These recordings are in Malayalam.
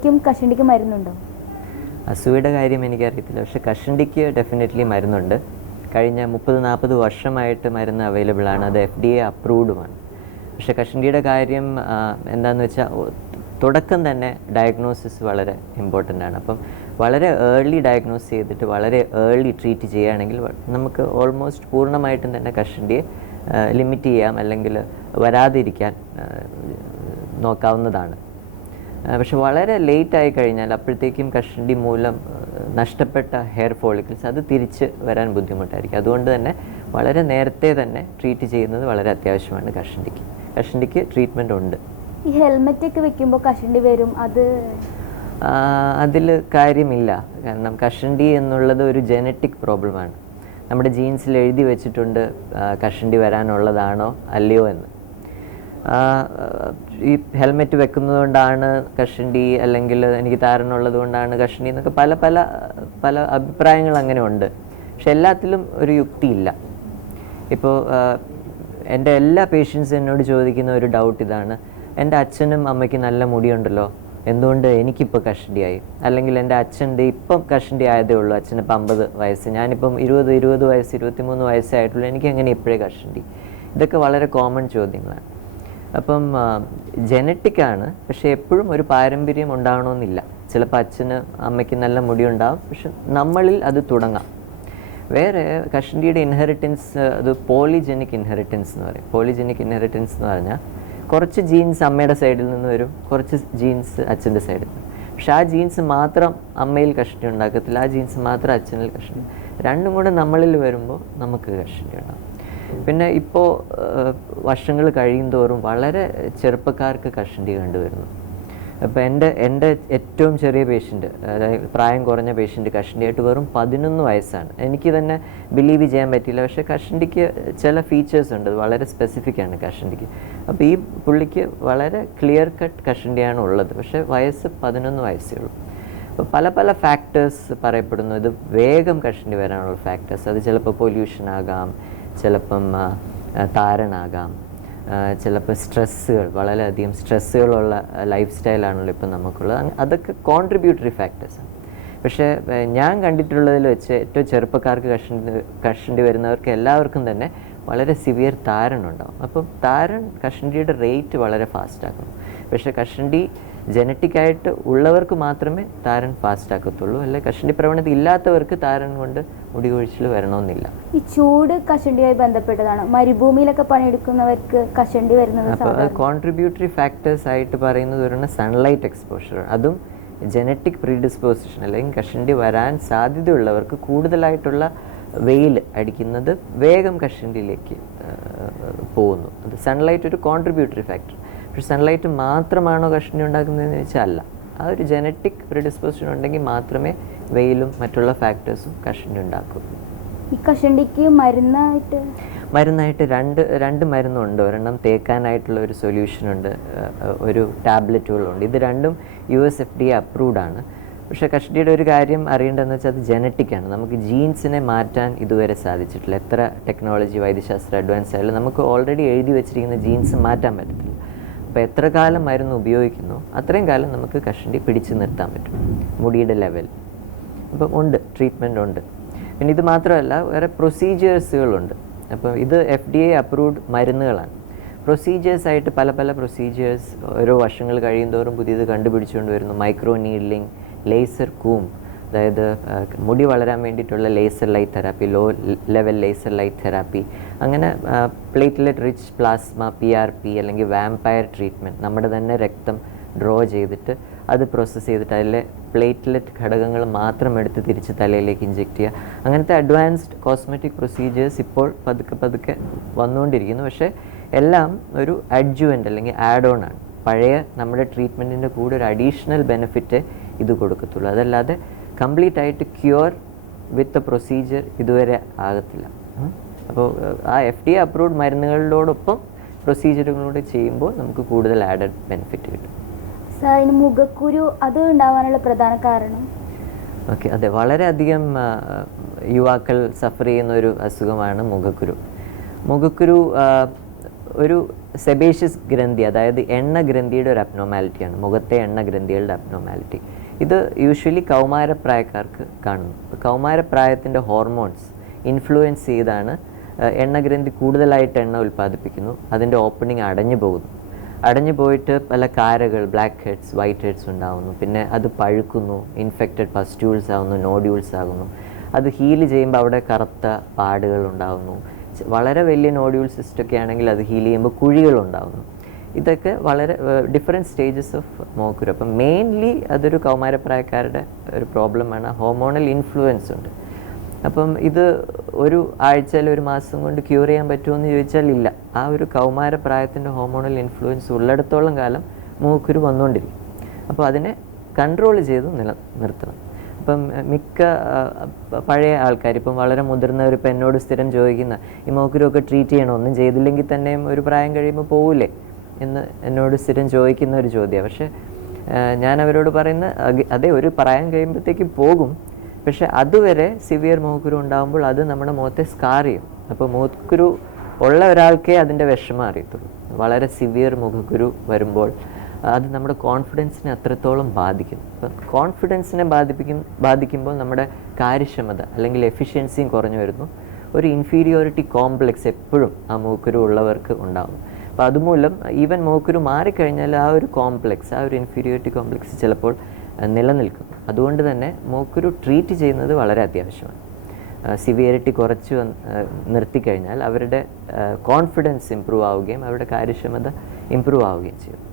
അസൂയക്കും കഷണ്ടിക്കും മരുന്നുണ്ടോ? അസൂയയുടെ കാര്യം എനിക്കറിയത്തില്ല, പക്ഷെ കഷണ്ടിക്ക് ഡെഫിനറ്റ്ലി മരുന്നുണ്ട്. കഴിഞ്ഞ 30-40 വർഷമായിട്ട് മരുന്ന് അവൈലബിൾ ആണ്, അത് FDA അപ്രൂവ്ഡുമാണ്. പക്ഷേ കഷണ്ടിയുടെ കാര്യം എന്താണെന്ന് വെച്ചാൽ തുടക്കം തന്നെ ഡയഗ്നോസിസ് വളരെ ഇമ്പോർട്ടൻ്റ് ആണ്. അപ്പം വളരെ ഏർലി ഡയഗ്നോസ് ചെയ്തിട്ട് വളരെ ഏർലി ട്രീറ്റ് ചെയ്യുകയാണെങ്കിൽ നമുക്ക് ഓൾമോസ്റ്റ് പൂർണ്ണമായിട്ടും തന്നെ കഷണ്ടിയെ ലിമിറ്റ് ചെയ്യാം, അല്ലെങ്കിൽ വരാതിരിക്കാൻ നോക്കാവുന്നതാണ്. പക്ഷെ വളരെ ലേറ്റ് ആയി കഴിഞ്ഞാൽ അപ്പോഴത്തേക്കും കഷണ്ടി മൂലം നഷ്ടപ്പെട്ട ഹെയർ ഫോളിക്കിൾസ് അത് തിരിച്ച് വരാൻ ബുദ്ധിമുട്ടായിരിക്കും. അതുകൊണ്ട് തന്നെ വളരെ നേരത്തെ തന്നെ ട്രീറ്റ് ചെയ്യുന്നത് വളരെ അത്യാവശ്യമാണ്. കഷണ്ടിക്ക് ട്രീറ്റ്മെൻറ്റ് ഉണ്ട്. ഈ ഹെൽമെറ്റ് ഒക്കെ വെക്കുമ്പോൾ കഷണ്ടി വരും, അതിൽ കാര്യമില്ല. കാരണം കഷണ്ടി എന്നുള്ളത് ഒരു ജനറ്റിക് പ്രോബ്ലമാണ്. നമ്മുടെ ജീൻസിൽ എഴുതി വെച്ചിട്ടുണ്ട് കഷണ്ടി വരാനുള്ളതാണോ അല്ലയോ എന്ന്. ഈ ഹെൽമെറ്റ് വെക്കുന്നത് കൊണ്ടാണ് കഷണ്ടി, അല്ലെങ്കിൽ എനിക്ക് താരനുള്ളത് കൊണ്ടാണ് കഷണ്ടി എന്നൊക്കെ പല പല പല അഭിപ്രായങ്ങൾ അങ്ങനെ ഉണ്ട്. പക്ഷെ എല്ലാത്തിലും ഒരു യുക്തിയില്ല. ഇപ്പോൾ എൻ്റെ എല്ലാ പേഷ്യൻസും എന്നോട് ചോദിക്കുന്ന ഒരു ഡൗട്ട് ഇതാണ്: എൻ്റെ അച്ഛനും അമ്മയ്ക്കും നല്ല മുടിയുണ്ടല്ലോ, എന്തുകൊണ്ട് എനിക്കിപ്പോൾ കഷണ്ടിയായി? അല്ലെങ്കിൽ എൻ്റെ അച്ഛൻ്റെ ഇപ്പം കഷണ്ടി ആയതേ ഉള്ളൂ, അച്ഛനിപ്പോൾ 50 വയസ്സ്, ഞാനിപ്പം 20 വയസ്സ് 23 വയസ്സേ ആയിട്ടുള്ളൂ, എനിക്ക് എങ്ങനെ ഇപ്പോഴേ കഷണ്ടി? ഇതൊക്കെ വളരെ കോമൺ ചോദ്യങ്ങളാണ്. അപ്പം ജനറ്റിക്കാണ്, പക്ഷേ എപ്പോഴും ഒരു പാരമ്പര്യം ഉണ്ടാകണമെന്നില്ല. ചിലപ്പോൾ അച്ഛന് അമ്മയ്ക്ക് നല്ല മുടിയുണ്ടാവും, പക്ഷെ നമ്മളിൽ അത് തുടങ്ങാം. വേറെ കഷണ്ടിയുടെ ഇൻഹെറിറ്റൻസ് അത് പോളിജെനിക് ഇൻഹെറിറ്റൻസ് എന്ന് പറയും. പോളിജെനിക് ഇൻഹെറിറ്റൻസ് എന്ന് പറഞ്ഞാൽ കുറച്ച് ജീൻസ് അമ്മയുടെ സൈഡിൽ നിന്ന് വരും, കുറച്ച് ജീൻസ് അച്ഛൻ്റെ സൈഡിൽ നിന്ന്. പക്ഷെ ആ ജീൻസ് മാത്രം അമ്മയിൽ കഷണ്ടി ഉണ്ടാക്കത്തില്ല, ആ ജീൻസ് മാത്രം അച്ഛനിൽ കഷണ്ടി. രണ്ടും കൂടെ നമ്മളിൽ വരുമ്പോൾ നമുക്ക് കഷണ്ടി ഉണ്ടാകും. പിന്നെ ഇപ്പോൾ വർഷങ്ങൾ കഴിയുന്തോറും വളരെ ചെറുപ്പക്കാർക്ക് കഷണ്ടി കണ്ടുവരുന്നു. അപ്പോൾ എൻ്റെ ഏറ്റവും ചെറിയ പേഷ്യൻ്റ്, അതായത് പ്രായം കുറഞ്ഞ പേഷ്യൻ്റ് കഷണ്ടിയായിട്ട് വെറും 11 വയസ്സാണ്. എനിക്ക് തന്നെ ബിലീവ് ചെയ്യാൻ പറ്റിയില്ല. പക്ഷേ കഷണ്ടിക്ക് ചില ഫീച്ചേഴ്സ് ഉണ്ട്, വളരെ സ്പെസിഫിക് ആണ് കഷണ്ടിക്ക്. അപ്പോൾ ഈ പുള്ളിക്ക് വളരെ ക്ലിയർ കട്ട് കഷണ്ടിയാണ് ഉള്ളത്, പക്ഷേ വയസ്സ് 11 വയസ്സേ ഉള്ളൂ. അപ്പോൾ പല പല ഫാക്ടേഴ്സ് പറയപ്പെടുന്നു ഇത് വേഗം കഷണ്ടി വരാനുള്ള ഫാക്ടേഴ്സ്. അത് ചിലപ്പോൾ പൊല്യൂഷൻ ആകാം, ചിലപ്പം താരനാകാം, ചിലപ്പോൾ സ്ട്രെസ്സുകൾ, വളരെയധികം സ്ട്രെസ്സുകളുള്ള ലൈഫ് സ്റ്റൈലാണല്ലോ ഇപ്പം നമുക്കുള്ളത്. അതൊക്കെ കോൺട്രിബ്യൂട്ടറി ഫാക്ടേഴ്സാണ്. പക്ഷേ ഞാൻ കണ്ടിട്ടുള്ളതിൽ വെച്ച് ഏറ്റവും ചെറുപ്പക്കാർക്ക് കഷണ്ടി വരുന്നവർക്ക് എല്ലാവർക്കും തന്നെ വളരെ സിവിയർ താരനുണ്ടാവും. അപ്പം കഷണ്ടിയുടെ റേറ്റ് വളരെ ഫാസ്റ്റാക്കുന്നു. പക്ഷേ കഷണ്ടി ജനറ്റിക്കായിട്ട് ഉള്ളവർക്ക് മാത്രമേ താരൻ ഫാസ്റ്റ് ആക്കത്തുള്ളൂ, അല്ലെങ്കിൽ കഷണ്ടി പ്രവണത ഇല്ലാത്തവർക്ക് താരൻ കൊണ്ട് മുടി കൊഴിച്ചിൽ വരണമെന്നില്ല. ഈ ചൂട് കഷണ്ടിയായി ബന്ധപ്പെട്ടതാണ്. മരുഭൂമിയിലൊക്കെ പണിയെടുക്കുന്നവർക്ക് കഷണ്ടി വരുന്നത്. അപ്പോൾ കോൺട്രിബ്യൂട്ടറി ഫാക്ടേഴ്സ് ആയിട്ട് പറയുന്നത് പറയുന്നത് സൺലൈറ്റ് എക്സ്പോഷർ, അതും ജനറ്റിക് പ്രീഡിസ്പോസിഷൻ, അല്ലെങ്കിൽ കഷണ്ടി വരാൻ സാധ്യതയുള്ളവർക്ക് കൂടുതലായിട്ടുള്ള വെയിൽ അടിക്കുന്നത് വേഗം കഷണ്ടിയിലേക്ക് പോകുന്നു. അത് സൺലൈറ്റ് ഒരു കോൺട്രിബ്യൂട്ടറി ഫാക്ടർ. പക്ഷെ സൺലൈറ്റ് മാത്രമാണോ കഷണ്ടി ഉണ്ടാക്കുന്നതെന്ന് വെച്ചാൽ അല്ല. ആ ഒരു ജനറ്റിക് പ്രിഡിസ്പോസിഷൻ ഉണ്ടെങ്കിൽ മാത്രമേ വെയിലും മറ്റുള്ള ഫാക്ടേഴ്സും കഷണ്ടി ഉണ്ടാക്കൂ. ഈ കഷണ്ടിക്ക് മരുന്നായിട്ട് രണ്ട് മരുന്നുണ്ട്. ഒരെണ്ണം തേക്കാനായിട്ടുള്ള ഒരു സൊല്യൂഷനുണ്ട്, ഒരു ടാബ്ലറ്റുകളുണ്ട്. ഇത് രണ്ടും US FDA അപ്രൂവ്ഡ് ആണ്. പക്ഷേ കഷണ്ടിയുടെ ഒരു കാര്യം അറിയേണ്ടതെന്ന് വെച്ചാൽ അത് ജനറ്റിക്കാണ്. നമുക്ക് ജീൻസിനെ മാറ്റാൻ ഇതുവരെ സാധിച്ചിട്ടില്ല. എത്ര ടെക്നോളജി വൈദ്യശാസ്ത്രം അഡ്വാൻസ് ആയാലും നമുക്ക് ഓൾറെഡി എഴുതി വെച്ചിരിക്കുന്ന ജീൻസ് മാറ്റാൻ പറ്റത്തില്ല. അപ്പോൾ എത്ര കാലം മരുന്ന് ഉപയോഗിക്കുന്നു അത്രയും കാലം നമുക്ക് കഷണ്ടി പിടിച്ചു നിർത്താൻ പറ്റും, മുടിയുടെ ലെവൽ. അപ്പം ഉണ്ട്, ട്രീറ്റ്മെൻ്റ് ഉണ്ട്. പിന്നെ ഇത് മാത്രമല്ല, വേറെ പ്രൊസീജിയേഴ്സുകളുണ്ട്. അപ്പോൾ ഇത് FDA അപ്രൂവ്ഡ് മരുന്നുകളാണ്. പ്രൊസീജിയേഴ്സായിട്ട് പല പല പ്രൊസീജിയേഴ്സ് ഓരോ വർഷങ്ങൾ കഴിയുന്തോറും പുതിയത് കണ്ടുപിടിച്ചുകൊണ്ട് വരുന്നു. മൈക്രോ നീഡ്ലിംഗ്, ലേസർ കൂം, അതായത് മുടി വളരാൻ വേണ്ടിയിട്ടുള്ള laser light therapy, low level laser light therapy, അങ്ങനെ പ്ലേറ്റ്ലെറ്റ് റിച്ച് പ്ലാസ്മ PRP അല്ലെങ്കിൽ വാമ്പയർ ട്രീറ്റ്മെൻറ്റ്, നമ്മുടെ തന്നെ രക്തം ഡ്രോ ചെയ്തിട്ട് അത് പ്രോസസ്സ് ചെയ്തിട്ട് അതിലെ പ്ലേറ്റ്ലെറ്റ് ഘടകങ്ങൾ മാത്രം എടുത്ത് തിരിച്ച് തലയിലേക്ക് ഇഞ്ചെക്ട് ചെയ്യുക. അങ്ങനത്തെ അഡ്വാൻസ്ഡ് കോസ്മെറ്റിക് പ്രൊസീജിയേഴ്സ് ഇപ്പോൾ പതുക്കെ വന്നുകൊണ്ടിരിക്കുന്നു. പക്ഷേ എല്ലാം ഒരു അഡ്ജുവൻ്റ് അല്ലെങ്കിൽ ആഡ് ഓൺ ആണ്. പഴയ നമ്മുടെ ട്രീറ്റ്മെൻറ്റിൻ്റെ കൂടെ ഒരു അഡീഷണൽ ബെനിഫിറ്റ് ഇത് കൊടുക്കത്തുള്ളൂ. അതല്ലാതെ കംപ്ലീറ്റ് ആയിട്ട് ക്യൂർ വിത്ത് പ്രൊസീജിയർ ഇതുവരെ ആകത്തില്ല. അപ്പോൾ ആ FDA അപ്രൂവ്ഡ് മരുന്നുകളോടൊപ്പം പ്രൊസീജിയറുകളൂടെ ചെയ്യുമ്പോൾ നമുക്ക് കൂടുതൽ ആഡഡ് ബെനിഫിറ്റ് കിട്ടും. സാറിന് മുഖക്കുരു അത് ഉണ്ടാവാനുള്ള പ്രധാന കാരണം? ഓക്കെ, അതെ, വളരെയധികം യുവാക്കൾ സഫർ ചെയ്യുന്ന ഒരു അസുഖമാണ് മുഖക്കുരു. മുഖക്കുരു ഒരു സെബേഷ്യസ് ഗ്രന്ഥി, അതായത് എണ്ണ ഗ്രന്ഥിയുടെ ഒരു അബ്നോമാലിറ്റിയാണ്, മുഖത്തെ എണ്ണ ഗ്രന്ഥികളുടെ അബ്നോമാലിറ്റി. ഇത് യൂഷ്വലി കൗമാരപ്രായക്കാർക്ക് കാണുന്നു. കൗമാരപ്രായത്തിൻ്റെ ഹോർമോൺസ് ഇൻഫ്ലുവൻസ് ചെയ്താണ് എണ്ണഗ്രന്ഥി കൂടുതലായിട്ട് എണ്ണ ഉൽപ്പാദിപ്പിക്കുന്നു, അതിൻ്റെ ഓപ്പണിംഗ് അടഞ്ഞു പോകുന്നു. അടഞ്ഞു പോയിട്ട് പല കാരകൾ, ബ്ലാക്ക് ഹെഡ്സ്, വൈറ്റ് ഹെഡ്സ് ഉണ്ടാകുന്നു. പിന്നെ അത് പഴുക്കുന്നു, ഇൻഫെക്റ്റഡ് പസ്റ്റ്യൂൾസ് ആകുന്നു, നോഡ്യൂൾസ് ആകുന്നു. അത് ഹീൽ ചെയ്യുമ്പോൾ അവിടെ കറുത്ത പാടുകൾ ഉണ്ടാകുന്നു. വളരെ വലിയ നോഡ്യൂൾ സിസ്റ്റൊക്കെ ആണെങ്കിൽ അത് ഹീൽ ചെയ്യുമ്പോൾ കുഴികളുണ്ടാകുന്നു. ഇതൊക്കെ വളരെ ഡിഫറെൻറ്റ് സ്റ്റേജസ് ഓഫ് മോക്കുരു. അപ്പം മെയിൻലി അതൊരു കൗമാരപ്രായക്കാരുടെ ഒരു പ്രോബ്ലമാണ്, ഹോർമോണൽ ഇൻഫ്ലുവൻസ് ഉണ്ട്. അപ്പം ഇത് ഒരു ആഴ്ച അല്ലെങ്കിൽ ഒരു മാസം കൊണ്ട് ക്യൂർ ചെയ്യാൻ പറ്റുമെന്ന് ചോദിച്ചാൽ ഇല്ല. ആ ഒരു കൗമാരപ്രായത്തിൻ്റെ ഹോർമോണൽ ഇൻഫ്ലുവൻസ് ഉള്ളിടത്തോളം കാലം മൂക്കുരു വന്നുകൊണ്ടിരിക്കും. അപ്പോൾ അതിനെ കൺട്രോൾ ചെയ്ത് നിർത്തണം. ഇപ്പം മിക്ക പഴയ ആൾക്കാർ, ഇപ്പം വളരെ മുതിർന്നവർ ഇപ്പം എന്നോട് സ്ഥിരം ചോദിക്കുന്ന ഈ മൂക്കുരുവൊക്കെ ട്രീറ്റ് ചെയ്യണം, ഒന്നും ചെയ്തില്ലെങ്കിൽ തന്നെയും ഒരു പ്രായം കഴിയുമ്പോൾ പോവില്ലേ എന്ന് എന്നോട് സ്ഥിരം ചോദിക്കുന്ന ഒരു ചോദ്യമാണ്. പക്ഷേ ഞാൻ അവരോട് പറയുന്ന അതെ, ഒരു പ്രായം കഴിയുമ്പോഴത്തേക്ക് പോകും. പക്ഷെ അതുവരെ സിവിയർ മൂക്കുരു ഉണ്ടാകുമ്പോൾ അത് നമ്മുടെ മുഖത്തെ സ്കാർ ചെയ്യും. അപ്പോൾ മൂക്കുരു ഉള്ള ഒരാൾക്കേ അതിൻ്റെ വിഷമം അറിയത്തുള്ളൂ. വളരെ സിവിയർ മുഖക്കുരു വരുമ്പോൾ അത് നമ്മുടെ കോൺഫിഡൻസിനെ അത്രത്തോളം ബാധിക്കും. അപ്പം കോൺഫിഡൻസിനെ ബാധിക്കുമ്പോൾ നമ്മുടെ കാര്യക്ഷമത അല്ലെങ്കിൽ എഫിഷ്യൻസിയും കുറഞ്ഞു വരുന്നു. ഒരു ഇൻഫീരിയോറിറ്റി കോംപ്ലക്സ് എപ്പോഴും ആ മൂക്കുരു ഉള്ളവർക്ക് ഉണ്ടാകും. അപ്പോൾ അതുമൂലം ഈവൻ മൂക്കുരു മാറിക്കഴിഞ്ഞാൽ ആ ഒരു കോംപ്ലക്സ്, ആ ഒരു ഇൻഫീരിയോറിറ്റി കോംപ്ലക്സ് ചിലപ്പോൾ നിലനിൽക്കും. അതുകൊണ്ട് തന്നെ മൂക്കുരു ട്രീറ്റ് ചെയ്യുന്നത് വളരെ അത്യാവശ്യമാണ്. സിവിയറിറ്റി കുറച്ച് നിർത്തിക്കഴിഞ്ഞാൽ അവരുടെ കോൺഫിഡൻസ് ഇമ്പ്രൂവ് ആവുകയും അവരുടെ കാര്യക്ഷമത ഇമ്പ്രൂവ് ആവുകയും ചെയ്യും.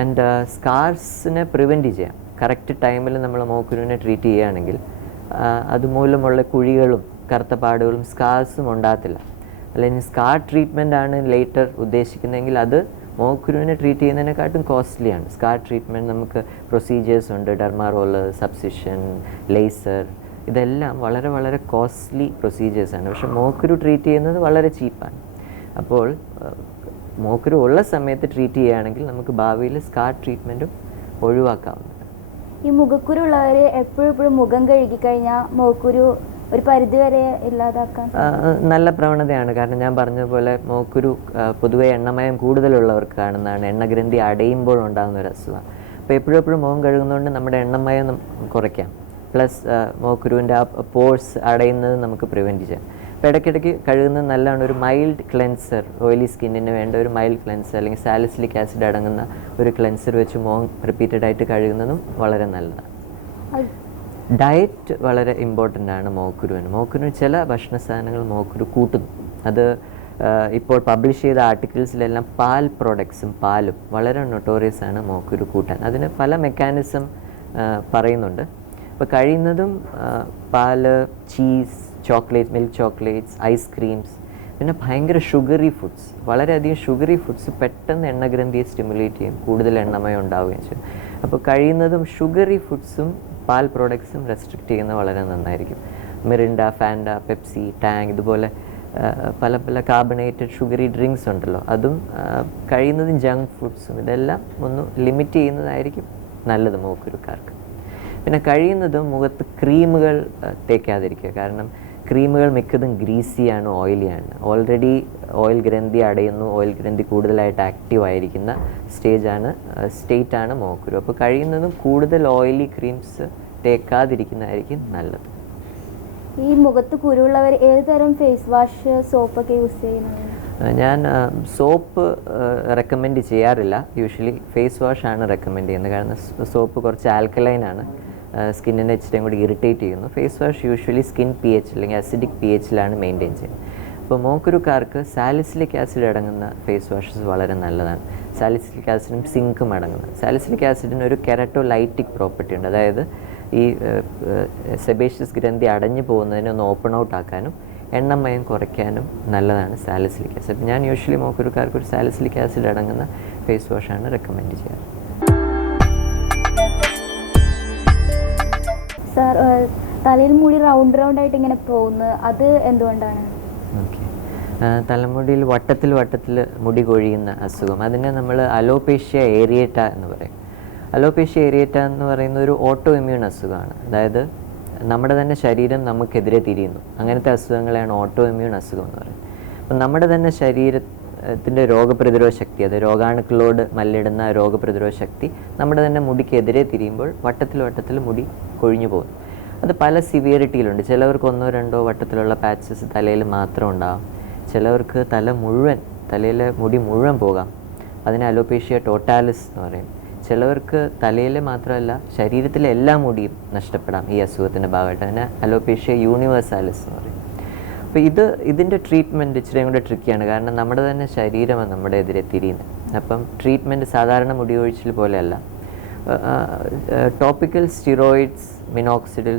ആൻഡ് സ്കാർസിനെ പ്രിവെൻറ്റ് ചെയ്യാം. കറക്റ്റ് ടൈമിൽ നമ്മൾ മൂക്കുരുവിനെ ട്രീറ്റ് ചെയ്യുകയാണെങ്കിൽ അതുമൂലമുള്ള കുഴികളും കറുത്ത പാടുകളും സ്കാർസും ഉണ്ടാകത്തില്ല. അല്ലെങ്കിൽ സ്കാർ ട്രീറ്റ്മെൻ്റ് ആണ് ലേറ്റർ ഉദ്ദേശിക്കുന്നതെങ്കിൽ അത് മൂക്കുരുവിനെ ട്രീറ്റ് ചെയ്യുന്നതിനെക്കാട്ടും കോസ്റ്റ്ലിയാണ്. സ്കാർ ട്രീറ്റ്മെൻറ്റ് നമുക്ക് പ്രൊസീജിയേഴ്സ് ഉണ്ട്, ഡെർമാ റോളർ, സബ്സിഷൻ, ലേസർ, ഇതെല്ലാം വളരെ വളരെ കോസ്റ്റ്ലി പ്രൊസീജിയേഴ്സാണ്. പക്ഷേ മൂക്കുരു ട്രീറ്റ് ചെയ്യുന്നത് വളരെ ചീപ്പാണ്. അപ്പോൾ മൂക്കുരു ഉള്ള സമയത്ത് ട്രീറ്റ് ചെയ്യുകയാണെങ്കിൽ നമുക്ക് ഭാവിയിൽ സ്കാർ ട്രീറ്റ്മെൻറ്റും ഒഴിവാക്കാവുന്നതാണ്. ഈ മുഖക്കുരു ഉള്ളവർ എപ്പോഴും മുഖം കഴുകി കഴിഞ്ഞാൽ മൂക്കുരു ഒരു പരിധിവരെ ഇല്ലാതാക്കാൻ നല്ല പ്രവണതയാണ്. കാരണം ഞാൻ പറഞ്ഞതുപോലെ മൂക്കുരു പൊതുവെ എണ്ണമയം കൂടുതലുള്ളവർക്ക് കാണുന്നതാണ്. എണ്ണഗ്രന്ഥി അടയുമ്പോൾ ഉണ്ടാകുന്ന ഒരു അസുഖമാണ്. അപ്പോൾ എപ്പോഴും മുഖം കഴുകുന്നതുകൊണ്ട് നമ്മുടെ എണ്ണമയം കുറയ്ക്കാം. പ്ലസ് മൂക്കുരുവിൻ്റെ ആ പോഴ്സ് അടയുന്നത് നമുക്ക് പ്രിവെൻറ്റ് ചെയ്യാം. അപ്പോൾ ഇടയ്ക്കിടയ്ക്ക് കഴുകുന്നത് നല്ലതാണ്. ഒരു മൈൽഡ് ക്ലെൻസർ, ഓയിലി സ്കിന്നിന് വേണ്ട ഒരു മൈൽഡ് ക്ലെൻസർ അല്ലെങ്കിൽ സാലിസിലിക് ആസിഡ് അടങ്ങുന്ന ഒരു ക്ലെൻസർ വെച്ച് മുഖം റിപ്പീറ്റഡായിട്ട് കഴുകുന്നതും വളരെ നല്ലതാണ്. ഡയറ്റ് വളരെ ഇമ്പോർട്ടൻ്റ് ആണ് മൂക്കുരുവിന്. മൂക്കുരുവിന് ചില ഭക്ഷണ സാധനങ്ങൾ മൂക്കുരു കൂട്ടുന്നു. അത് ഇപ്പോൾ പബ്ലിഷ് ചെയ്ത ആർട്ടിക്കിൾസിലെല്ലാം പാൽ പ്രോഡക്ട്സും പാലും വളരെ നൊട്ടോറിയസ് ആണ് മൂക്കുരു കൂട്ടാൻ. അതിന് പല മെക്കാനിസം പറയുന്നുണ്ട്. അപ്പോൾ കഴിയുന്നതും പാല്, cheese, chocolate, milk chocolates, ice creams, പിന്നെ ഭയങ്കര ഷുഗറി ഫുഡ്സ്, വളരെയധികം ഷുഗറി ഫുഡ്സ് പെട്ടെന്ന് എണ്ണഗ്രന്ഥിയെ സ്റ്റിമുലേറ്റ് ചെയ്യും, കൂടുതൽ എണ്ണമയം ഉണ്ടാവുകയും ചെയ്യും. അപ്പോൾ കഴിയുന്നതും ഷുഗറി ഫുഡ്സും പാൽ പ്രോഡക്ട്സും റെസ്ട്രിക്റ്റ് ചെയ്യുന്നത് വളരെ നന്നായിരിക്കും. മിറിൻഡ, ഫാൻഡ, പെപ്സി, ടാങ്, ഇതുപോലെ പല പല കാർബണേറ്റഡ് ഷുഗറി ഡ്രിങ്ക്സ് ഉണ്ടല്ലോ, അതും കഴിയുന്നതും ജങ്ക് ഫുഡ്സും ഇതെല്ലാം ഒന്ന് ലിമിറ്റ് ചെയ്യുന്നതായിരിക്കും നല്ലത് മൂക്കുരുക്കാർക്ക്. പിന്നെ കഴിയുന്നതും മുഖത്ത് ക്രീമുകൾ തേക്കാതിരിക്കുക. കാരണം ക്രീമുകൾ മിക്കതും ഗ്രീസിയാണ്, ഓയിലിയാണ്. ഓൾറെഡി ഓയിൽ ഗ്രന്ഥി അടയുന്നു, ഓയിൽ ഗ്രന്ഥി കൂടുതലായിട്ട് ആക്റ്റീവ് ആയിരിക്കുന്ന സ്റ്റേറ്റാണ് മൂക്കുരു. അപ്പോൾ കഴിയുന്നതും കൂടുതൽ ഓയിലി ക്രീംസ് തേക്കാതിരിക്കുന്നതായിരിക്കും നല്ലത്. ഈ മുഖത്ത് കുരുള്ളവർ ഏത് തരം ഫേസ് വാഷ്, സോപ്പൊക്കെ യൂസ് ചെയ്യുന്നത്? ഞാൻ സോപ്പ് റെക്കമെൻഡ് ചെയ്യാറില്ല. യൂഷ്വലി ഫേസ് വാഷാണ് റെക്കമെൻഡ് ചെയ്യുന്നത്. കാരണം സോപ്പ് കുറച്ച് ആൽക്കലൈനാണ്, സ്കിന്നിനെ ഇച്ചിരി കൂടി ഇറിറ്റേറ്റ് ചെയ്യുന്നു. Face wash usually skin P H അല്ലെങ്കിൽ അസിഡിക് പി എച്ചിലാണ് മെയിൻറ്റെയിൻ ചെയ്യുന്നത്. അപ്പോൾ മൂക്കുരുക്കാർക്ക് സാലിസിലിക് ആസിഡ് അടങ്ങുന്ന ഫേസ് വാഷസ് വളരെ നല്ലതാണ്. സാലിസിലിക് ആസിഡും സിങ്കും അടങ്ങുന്നത്. സാലിസിലിക് ആസിഡിന് ഒരു കെരറ്റോലൈറ്റിക് പ്രോപ്പർട്ടി ഉണ്ട്. അതായത് ഈ സെബേഷ്യസ് ഗ്രന്ഥി അടഞ്ഞു പോകുന്നതിനെ ഒന്ന് ഓപ്പൺ ഔട്ട് ആക്കാനും എണ്ണമയം കുറയ്ക്കാനും നല്ലതാണ് സാലിസിലിക് ആസിഡ്. ഞാൻ യൂഷ്വലി മൂക്കുരുക്കാർക്ക് ഒരു സാലിസിലിക് ആസിഡ് അടങ്ങുന്ന ഫേസ് വാഷാണ് റെക്കമെൻഡ് ചെയ്യാറ്. സാർ, തലയിൽ മുടി റൗണ്ട് ആയിട്ട് ഇങ്ങനെ പോകുന്നത് അത് എന്തുകൊണ്ടാണ്? ഓക്കെ, തലമുടിയിൽ വട്ടത്തിൽ മുടി കൊഴിയുന്ന അസുഖം, അതിനെ നമ്മൾ അലോപേഷ്യ ഏരിയേറ്റ എന്ന് പറയും. അലോപേഷ്യ ഏരിയേറ്റ എന്ന് പറയുന്ന ഒരു ഓട്ടോ ഇമ്മ്യൂൺ അസുഖമാണ്. അതായത് നമ്മുടെ തന്നെ ശരീരം നമുക്കെതിരെ തിരിയുന്നു. അങ്ങനത്തെ അസുഖങ്ങളെയാണ് ഓട്ടോ ഇമ്മ്യൂൺ അസുഖം എന്ന് പറയുന്നത്. അപ്പം നമ്മുടെ തന്നെ ശരീരത്തിൻ്റെ രോഗപ്രതിരോധ ശക്തി, അത് രോഗാണുക്കളോട് മല്ലിടുന്ന രോഗപ്രതിരോധ ശക്തി നമ്മുടെ തന്നെ മുടിക്കെതിരെ തിരിയുമ്പോൾ വട്ടത്തിൽ മുടി കൊഴിഞ്ഞു പോകും. അത് പല സിവിയറിറ്റിയിലുണ്ട്. ചിലവർക്ക് 1-2 വട്ടത്തിലുള്ള പാച്ചസ് തലയിൽ മാത്രം ഉണ്ടാകും. ചിലവർക്ക് തലയിലെ മുടി മുഴുവൻ പോകാം. അതിന് അലോപേഷ്യ ടോട്ടാലിസ് എന്ന് പറയും. ചിലവർക്ക് തലയിലെ മാത്രമല്ല ശരീരത്തിലെ എല്ലാ മുടിയും നഷ്ടപ്പെടാം ഈ അസുഖത്തിൻ്റെ ഭാഗമായിട്ട്. അതിന് അലോപേഷ്യ യൂണിവേഴ്സാലിസ് എന്ന് പറയും. അപ്പോൾ ഇതിൻ്റെ ട്രീറ്റ്മെൻറ്റ് ഇച്ചിരിയും കൂടെ ട്രിക്കിയാണ്. കാരണം നമ്മുടെ തന്നെ ശരീരമാണ് നമ്മുടെ എതിരെ തിരിയുന്നത്. അപ്പം ട്രീറ്റ്മെൻറ്റ് സാധാരണ മുടി ഒഴിച്ചിൽ പോലെയല്ല. Topical steroids, minoxidil